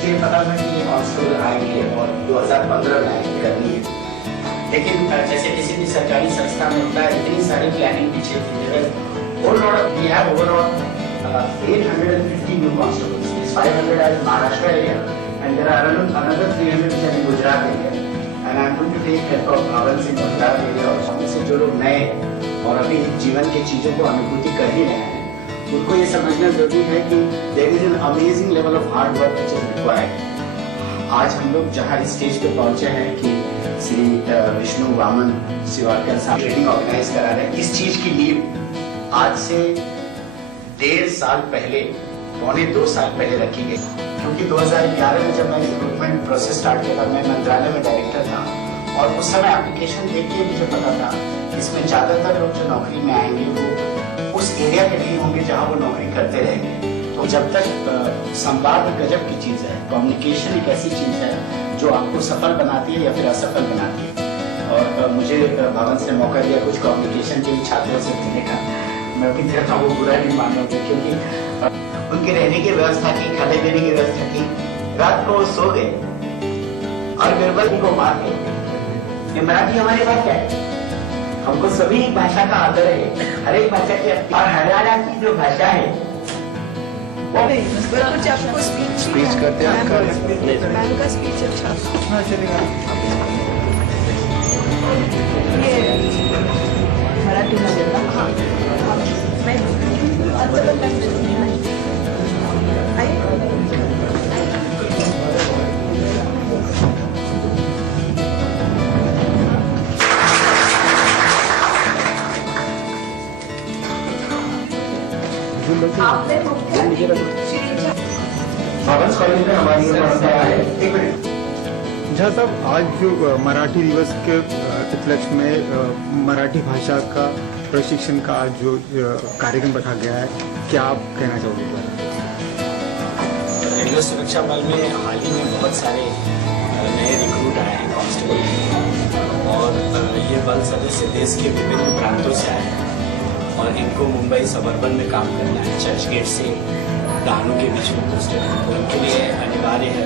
मुझे पता था कि ये कांस्टेबल आएंगे और 2015 में आएंगे करनी है, लेकिन जैसे किसी भी सरकारी संस्था में होता है इतनी सारी प्लानिंग पीछे थी। We have overall 850 new constables. 500 are in Maharashtra area, and there are another 300 which are in Gujarat area. And I am going to take help of Bhavans in Gujarat area also. इससे जो लोग नए और अभी जीवन की चीजों को अनुभूति कर ही रहे हैं, उनको ये समझना जरूरी है कि there is an amazing level of hard work which is required. आज हम लोग जहाँ इस स्टेज पे पहुँचे हैं कि श्री विष्णु वामन शिवारकर साहब ट्रेनिंग ऑर्गेनाइज करा रहे हैं, इस चीज की नींव आज से 1.5 साल पहले, 1.25 साल पहले रखी गई। क्योंकि 2011 में जब मैं रिक्रूटमेंट प्रोसेस स्टार्ट किया था, मैं मंत्रालय में डायरेक्टर था और उस समय एप्लीकेशन देख के मुझे पता था इसमें ज्यादातर लोग जो नौकरी में आएंगे वो उस एरिया के नहीं होंगे जहाँ वो नौकरी करते रहेंगे। तो जब तक संवाद गजब की चीज है, कम्युनिकेशन एक ऐसी चीज है जो आपको सफल बनाती है या फिर असफल बनाती है। और मुझे भवन से मौका दिया कुछ कम्युनिकेशन के छात्रों से मिलने का, मैं भी देता हूँ, वो बुरा नहीं मान रहा था, क्योंकि उनके रहने की व्यवस्था की, खाने पीने की व्यवस्था की, रात को वो सो गए और बिरबल को मार गए। ये मराठी हमारे पास क्या है, हमको सभी भाषा का आदर है, हर एक भाषा की, और हरियाणा की जो भाषा है कुछ आपको स्पीच करते हैं, मैम का स्पीच अच्छा चलेगा। ये मराठी में देता। हाँ मैं आपने भवन कॉलेज में हमारी परंपरा है। एक मिनट झा साहब, आज जो मराठी दिवस के उपलक्ष्य में मराठी भाषा का प्रशिक्षण का आज जो कार्यक्रम रखा गया है, क्या आप कहना चाहोगे? रेलवे सुरक्षा बल में हाल ही में बहुत सारे नए रिक्रूट आए हैं कांस्टेबल, और ये बल सदस्य देश के विभिन्न प्रांतों से आए हैं और इनको मुंबई सबर्बन में काम करना है, चर्च गेट से गानों के बीच में पोस्टेड है। तो उनके लिए अनिवार्य है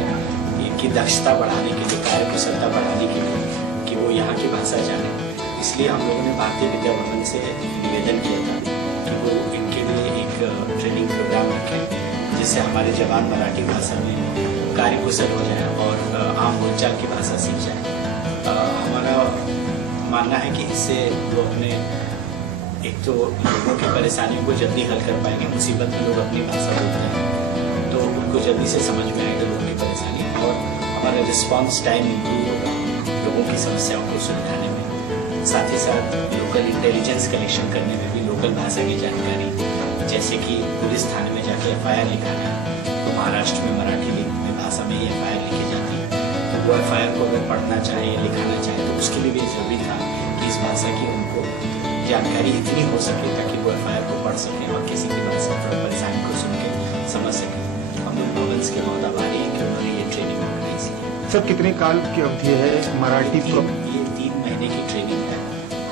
इनकी दक्षता बढ़ाने के लिए, कार्य कुशलता बढ़ाने के लिए कि वो यहाँ की भाषा जाने। इसलिए हम लोगों ने भारतीय विद्या भवन से निवेदन किया था कि वो इनके लिए एक ट्रेनिंग प्रोग्राम रखें जिससे हमारे जवान मराठी भाषा में कार्य कुशल हो जाए और आम बोलचाल की भाषा सीख जाए। हमारा मानना है कि इससे वो अपने एक तो लोगों की परेशानियों को जल्दी हल कर पाएंगे। मुसीबत में लोग अपनी भाषा बोलते हैं तो उनको जल्दी से समझ में आएगा लोगों की परेशानी, और हमारा रिस्पांस टाइम इम्प्रूव होगा लोगों की समस्याओं को सुलझाने में। साथ ही साथ लोकल इंटेलिजेंस कलेक्शन करने में भी लोकल भाषा की जानकारी, जैसे कि पुलिस थाने में जाके FIR लिखाना है तो महाराष्ट्र में मराठी में भाषा में ही FIR लिखी जाती है, तो वो FIR को अगर पढ़ना चाहे या लिखाना चाहे तो उसके लिए भी जरूरी था कि इस भाषा की उनको जानकारी इतनी हो सके ताकि वो FIR को पढ़ सकें और किसी की परेशानी को सुन के समझ सकें। हम लोग भवंस के बहुत आभारी हैं कि उन्होंने ये ट्रेनिंग ऑर्गेनाइज की। सर, कितने काल की अवधि है मराठी? ये 3 महीने की ट्रेनिंग है,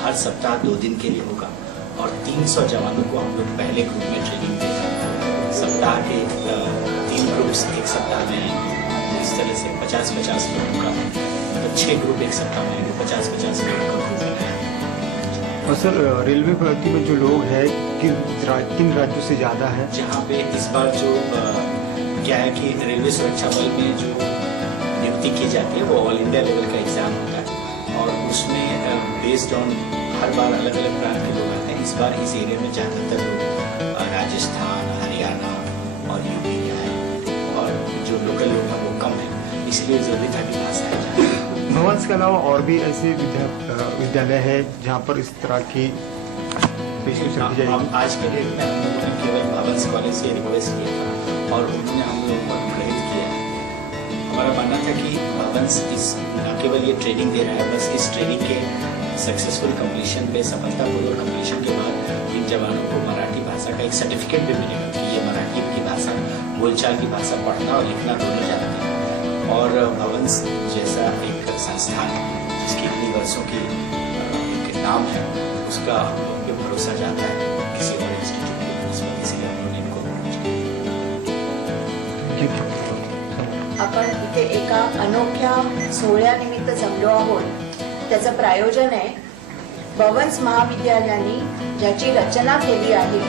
हर सप्ताह 2 दिन के लिए होगा और 300 जवानों को हम लोग पहले ग्रुप में ट्रेनिंग देंगे। सप्ताह के 3 ग्रुप्स एक सप्ताह में आएंगे, इस तरह से 50-50 लोगों का, तो 6 ग्रुप एक सप्ताह में आएंगे, 50-50 लोगों का ग्रुप बनाएंगे। और सर, रेलवे भर्ती में जो लोग हैं किन राज्यों से ज़्यादा है? जहाँ पे इस बार जो क्या है कि रेलवे सुरक्षा बल में जो नियुक्ति की जाती है वो ऑल इंडिया लेवल का एग्जाम होता है और उसमें बेस्ड ऑन हर बार अलग अलग प्रांत के लोग आते हैं। इस बार इस एरिया में ज़्यादातर लोग राजस्थान, हरियाणा और यूपी के हैं और जो लोकल लोग हैं वो कम है, इसलिए जरूरी था कि भाषाएं जाए। भवन के अलावा और भी ऐसे विद्यालय है जहाँ पर इस तरह की पेशकश की जाएगी? आज के डेट में हम लोगों ने केवल भवंस कॉलेज से रिक्वेस्ट किया था और उन्होंने हम लोगों को अनुग्रहित किया है। हमारा मानना था कि भवंस इस न केवल ये ट्रेनिंग दे रहा है, बस इस ट्रेनिंग के सक्सेसफुल कम्प्लीशन पे, सफलतापूर्वक कम्प्लीशन के बाद इन जवानों को मराठी भाषा का एक सर्टिफिकेट भी मिलेगा कि ये मराठी की भाषा, बोलचाल की भाषा पढ़ना और लिखना दोनों जानते हैं। और भवंस जैसा एक संस्थान जिसकी इतनी वर्षों की एक नाम है, उसका हम लोग पे भरोसा जाता है किसी और इंस्टीट्यूट के, इसलिए हम लोगों ने इनको आपका इथे एका अनोख्या सोहळ्यानिमित्त जमलो आहोत. त्याचं प्रायोजन आहे भवन्स महाविद्यालयाने ज्याची रचना केली आहे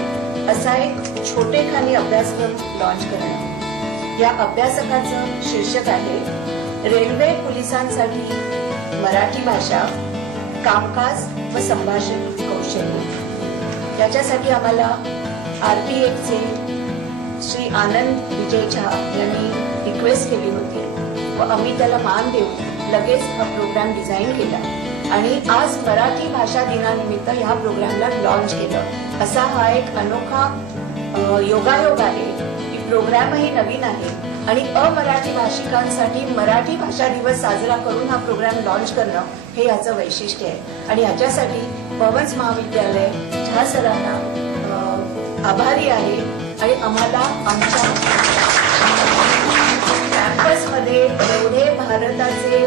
असा एक छोटेखानी अभ्यासक्रम लॉन्च करणं. या अभ्यासकाचं शीर्षक आहे रेल्वे पोलिसांसाठी मराठी भाषा कामकाज व संभाषण कौशल्य. त्याच्यासाठी आम्हाला RPFचे श्री आनंद विजय झा यांनी रिक्वेस्ट केली होती व आम्ही त्याला मान देऊन लगेच हा प्रोग्राम डिझाईन केला आणि आज मराठी भाषा दिनानिमित्त ह्या प्रोग्रामला लॉन्च केलं. असा हा एक अनोखा योगायोग आहे की प्रोग्रामही नवीन आहे आणि अमराठी भाषिकांसाठी मराठी भाषा दिवस साजरा करून हा प्रोग्राम लॉन्च करणं हे याचं वैशिष्ट्य आहे. आणि ह्याच्यासाठी भवन्स महाविद्यालय झा सरांना आभारी आहे आणि आम्हाला आमच्या कॅम्पसमध्ये एवढे भारताचे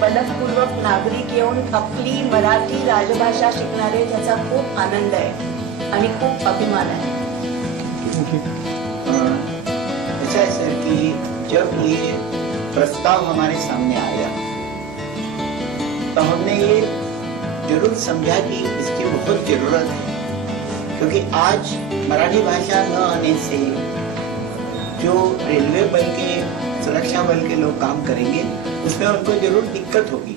बलपूर्वक नागरिक येऊन आपली मराठी राजभाषा शिकणारे त्याचा खूप आनंद आहे आणि खूप अभिमान आहे. ऐसा है सर कि जब ये प्रस्ताव हमारे सामने आया तो हमने ये जरूर समझा कि इसकी बहुत जरूरत है, क्योंकि आज मराठी भाषा न आने से जो रेलवे बल के सुरक्षा बल के लोग काम करेंगे उसमें उनको जरूर दिक्कत होगी,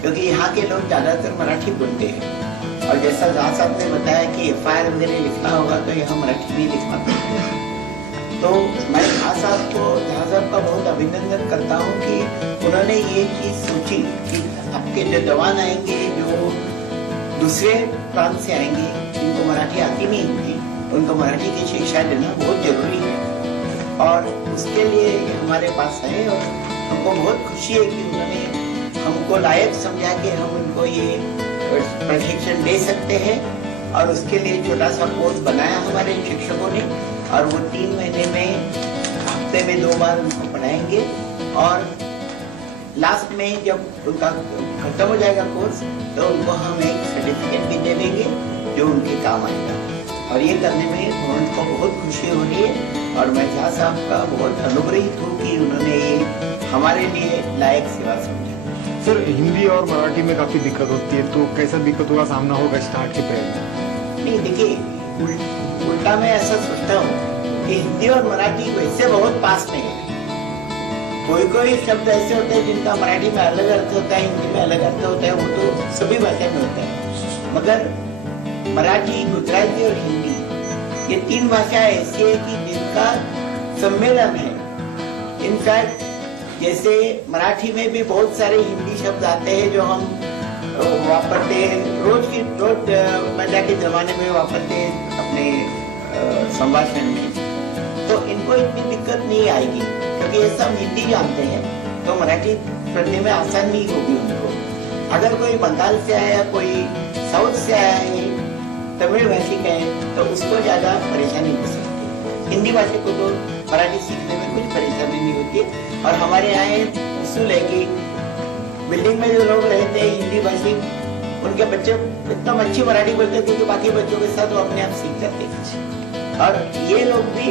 क्योंकि यहाँ के लोग ज्यादातर मराठी बोलते हैं और जैसा झा साहब ने बताया कि FIR वगैरह लिखना होगा तो यहाँ मराठी भी लिखना पड़ता है. तो मैं झा साहब का बहुत अभिनंदन करता हूँ कि उन्होंने ये चीज सोची कि आपके जो जवान आएंगे जो दूसरे प्रांत से आएंगे जिनको मराठी आती नहीं होगी उनको मराठी की शिक्षा देना बहुत जरूरी है और उसके लिए ये हमारे पास है और हमको बहुत खुशी है कि उन्होंने हमको लायक समझा कि हम उनको ये प्रशिक्षण दे सकते हैं. और उसके लिए छोटा सा कोर्स बनाया हमारे शिक्षकों ने और वो 3 महीने में हफ्ते में 2 बार उनको पढ़ाएंगे और लास्ट में जब उनका खत्म हो जाएगा कोर्स तो उनको हम एक सर्टिफिकेट भी दे देंगे जो उनके काम आएगा. और ये करने में उनको बहुत खुशी हो रही है और मैं झा साहब का बहुत अनुग्रहित हूँ कि उन्होंने ये हमारे लिए लायक सेवा समझा. सर हिंदी और मराठी में काफी दिक्कत होती है, तो कैसा दिक्कतों का सामना होगा स्टार्ट के पहले? नहीं देखिए उल्टा मैं ऐसा सोचता हूँ कि हिंदी और मराठी वैसे बहुत पास में है. कोई शब्द ऐसे होते हैं जिनका मराठी में अलग अर्थ होता है, हिंदी में अलग अर्थ होता है, वो तो सभी भाषा में होता है. मगर मराठी, गुजराती और हिंदी ये 3 भाषा ऐसी है कि जिनका सम्मेलन है. इनफैक्ट जैसे मराठी में भी बहुत सारे हिंदी शब्द आते हैं जो हम वापरते हैं रोजमर्रा के जमाने में वापरते हैं अपने संभाषण में. तो इनको इतनी दिक्कत नहीं आएगी क्योंकि ये सब हिंदी जानते हैं तो मराठी पढ़ने में आसानी होगी उनको. अगर कोई बंगाल से आया, कोई साउथ से आया है, तमिल भाषिक है तो उसको ज्यादा परेशानी हो सकती है. हिंदी भाषी को तो मराठी सीखने में कुछ परेशानी नहीं होती. और हमारे यहाँ उसूल है कि बिल्डिंग में जो लोग रहते हैं हिंदी भाषी उनके बच्चे एकदम अच्छी मराठी बोलते हैं क्योंकि बाकी बच्चों के साथ वो अपने आप सीख जाते हैं. और ये लोग भी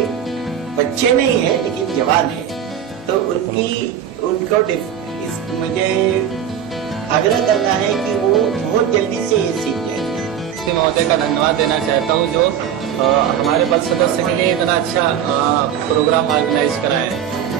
बच्चे नहीं है लेकिन जवान है तो उनको मुझे आग्रह करना है कि वो बहुत जल्दी से ये सीख जाए. महोदय का धन्यवाद देना चाहता हूँ जो हमारे बल सदस्य के लिए इतना अच्छा प्रोग्राम ऑर्गेनाइज कराए.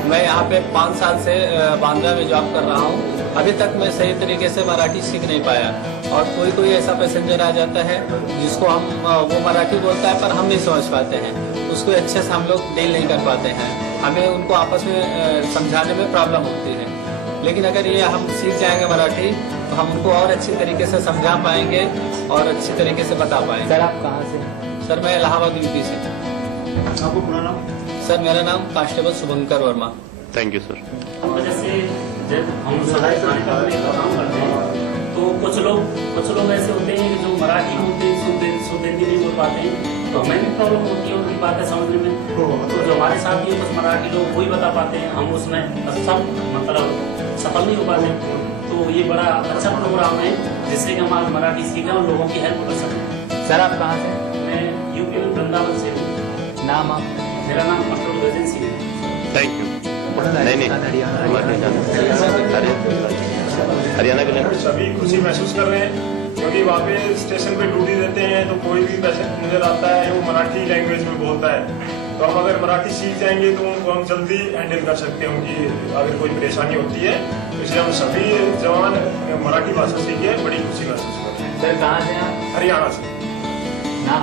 मैं यहाँ पे 5 साल से बांद्रा में जॉब कर रहा हूँ. अभी तक मैं सही तरीके से मराठी सीख नहीं पाया और कोई ऐसा पैसेंजर आ जाता है जिसको हम वो मराठी बोलता है पर हम नहीं समझ पाते हैं, उसको अच्छे से हम लोग डील नहीं कर पाते हैं. हमें उनको आपस में समझाने में प्रॉब्लम होती है. लेकिन अगर ये हम सीख जाएंगे मराठी तो हम उनको और अच्छी तरीके से समझा पाएंगे और अच्छी तरीके से बता पाएंगे. सर आप कहाँ से? सर मैं इलाहाबाद यूपी से. आपको पूरा नाम? सर मेरा नाम constable Shubhankar Verma. Thank you sir. जैसे जब हम सफाई करने का काम करते हैं तो कुछ लोग ऐसे होते हैं कि जो मराठी बोलते हैं शुद्ध हिंदी नहीं बोल पाते हैं तो हमें भी प्रॉब्लम होती है उनकी बातें समझने में. तो जो हमारे साथ ये कुछ मराठी लोग वही बता पाते हैं, हम उसमें सब मतलब सफल नहीं हो पाते. तो ये बड़ा अच्छा प्रोग्राम है जिससे कि हम आज मराठी सीखें और लोगों की हेल्प कर सकें. सर आप कहाँ से? मैं यूपी में वृंदावन से हूँ. नाम आप? मेरा नाम अटल गजन सिंह है. Thank you. नहीं नहीं हरियाणा के लिए सभी खुशी महसूस कर रहे हैं क्योंकि वहाँ पे स्टेशन पे ड्यूटी देते हैं तो कोई भी पैसेंजर आता है वो मराठी लैंग्वेज में बोलता है, तो हम अगर मराठी सीख जाएंगे तो उनको हम जल्दी हैंडल कर सकते हैं उनकी अगर कोई परेशानी होती है, तो इसलिए हम सभी जवान मराठी भाषा सीखे बड़ी खुशी महसूस करते हैं। सर कहाँ से आप? हरियाणा से। नाम